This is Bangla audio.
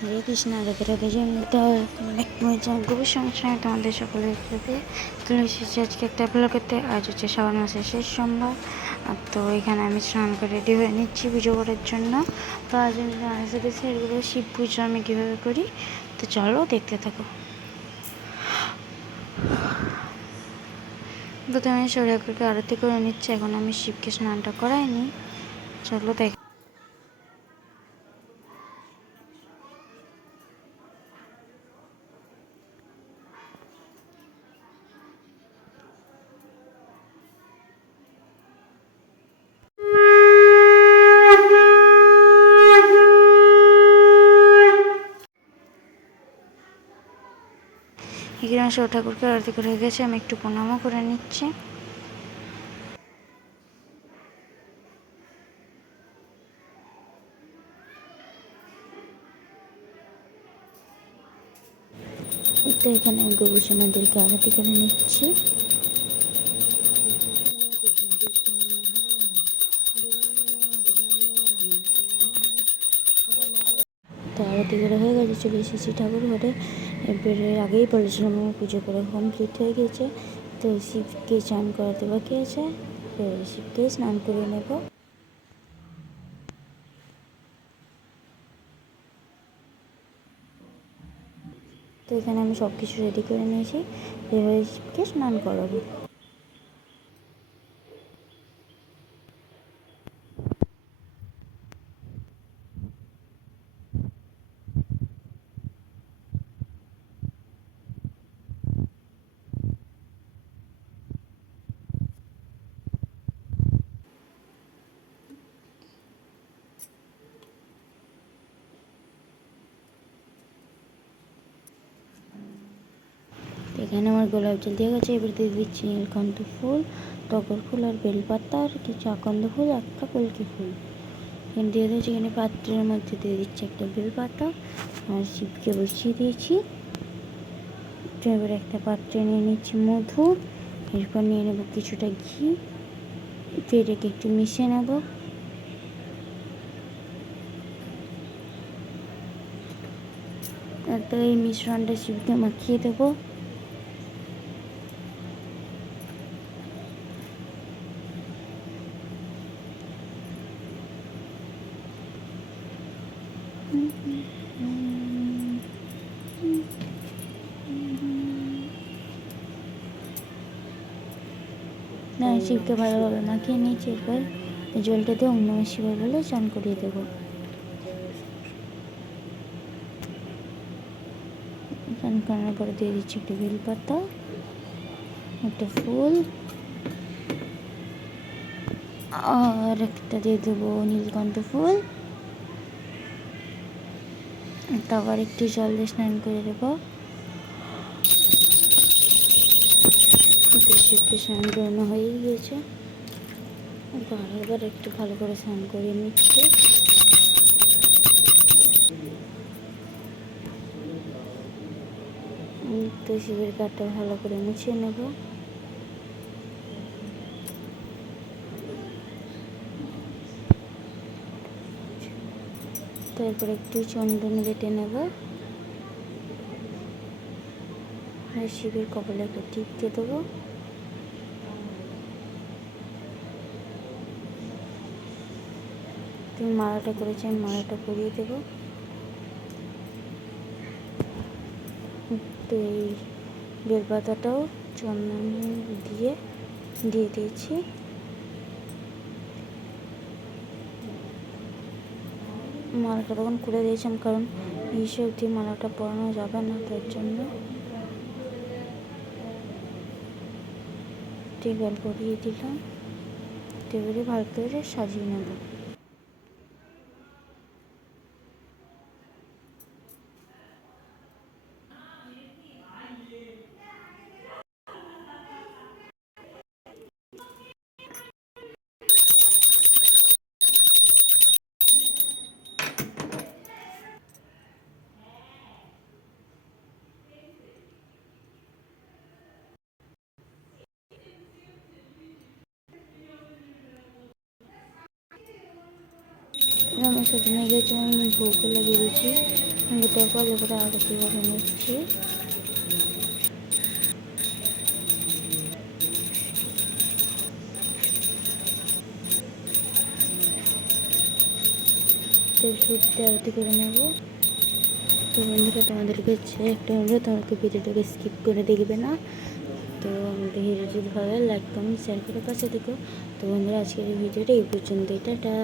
হরে কৃষ্ণ, রাধে রাধে। জয়মিতা গভীর সংসারে তোমাদের সকলের সাথে চলে এসেছি আজকে একটা ব্লগেতে। আজ হচ্ছে শ্রাবণ মাসের শেষ সোমবার। তো এখানে আমি স্নান করে রেডি হয়ে নিচ্ছি পুজো করার জন্য। তো আজ আমি তোমাদের সাথে শেয়ার করবো শিব পুজো আমি কীভাবে করি। তো চলো দেখতে থাকো। প্রথমে আমি সূর্য ঠাকুরকে আরতি করে নিচ্ছি। এখন আমি শিবকে স্নানটা করাইনি, চলো দেখ। এখানে আমার সূর্য ঠাকুরকে আরতি করে গেছে, আমি একটু প্রণামও করে নিচ্ছি। তো এখানে আমি গোপুসোনাদেরকে আরতি করে নিচ্ছি। তো আরতি করে হয়ে গেছে, চলে এসেছি ঠাকুর ঘরে। এবারে আগেই বলেছিলাম আমার পুজো করে কমপ্লিট হয়ে গেছে। তো শিবকে স্নান করাতে বাকি আছে, শিবকে স্নান করে নেব। তো এখানে আমি সব কিছু রেডি করে নিয়েছি, এবারে শিবকে স্নান করাবো। এখানে আমার গোলাপ জল দিয়ে গেছে, এবার দিয়ে দিচ্ছি নীলকণ্ঠ ফুল, টগর ফুল আর বেলপাতা আর কিছু আকন্দ ফুল, একটা কলকি ফুল এখানে দিয়ে দিয়েছি। এখানে পাত্রের মধ্যে দিয়ে দিচ্ছি একটা বেলপাতা আর শিবকে বসিয়ে দিয়েছি। তো এবার একটা পাত্রে নিয়ে নিচ্ছি মধু, এরপর নিয়ে নেবো কিছুটা ঘি, এটাকে একটু মিশিয়ে নেব। তারপরে এই মিশ্রণটা শিবকে মাখিয়ে দেবো। না, শিবকে ভালোভাবে মাখিয়ে নিয়েছি। এরপর জলটা দিয়ে ওম নমঃ শিবায় বলে স্নান করিয়ে দেবো। স্নান করানোর পরে দিয়ে দিচ্ছি একটু বেলপাতা, একটা ফুল আর একটা দিয়ে দেবো নীলকণ্ঠ ফুল। তারপর একটু জল দিয়ে স্নান করে দেবো। শিবকে স্নান করানো হয়ে গিয়েছে, বারবার একটু ভালো করে স্নান করিয়ে নিচ্ছে। তো শিবের গাটা ভালো করে মুছিয়ে নেব। তারপর একটু চন্দন বেটে নেব আর শিবের কপালে একটা টিপ দিয়ে দেবো। তুমি মালাটা করেছি, আমি মালাটা পরিয়ে দেবো। তো এই বেলপাতাটাও চন্দন দিয়ে দিয়েছি। মালাটা তখন খুলে দিয়েছিলাম, কারণ এই সবজি মালাটা পরানো যাবে না, তার জন্য টেবিল পরিয়ে দিলাম। টেবিলে ভালো করে সাজিয়ে নেব। আমার সেদিনে গেছে, আমি ভোগ লাগিয়ে দিয়েছি। এটা ভালো করে আরতি করে নিচ্ছি। সত্যি আরতি করে নেব। তো বন্ধুরা তোমাদের কাছে একটা অনুরোধ, তোমাকে ভিডিওটাকে স্কিপ করে দেখবে না। তো আমাদের ভিডিও যদি ভালো লাগে লাইক কমেন্ট শেয়ার করে পাশে থেকো। তো বন্ধুরা আজকের এই ভিডিওটা এই পর্যন্তই, টাটা।